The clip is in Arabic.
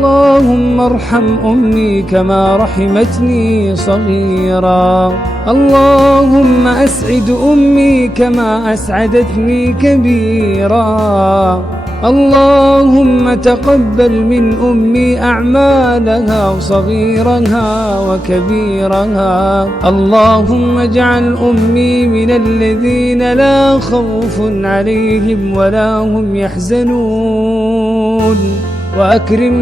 اللهم ارحم أمي كما رحمتني صغيرا. اللهم أسعد أمي كما أسعدتني كبيرا. اللهم تقبل من أمي أعمالها صغيرها وكبيرها. اللهم اجعل أمي من الذين لا خوف عليهم ولا هم يحزنون. وأكرم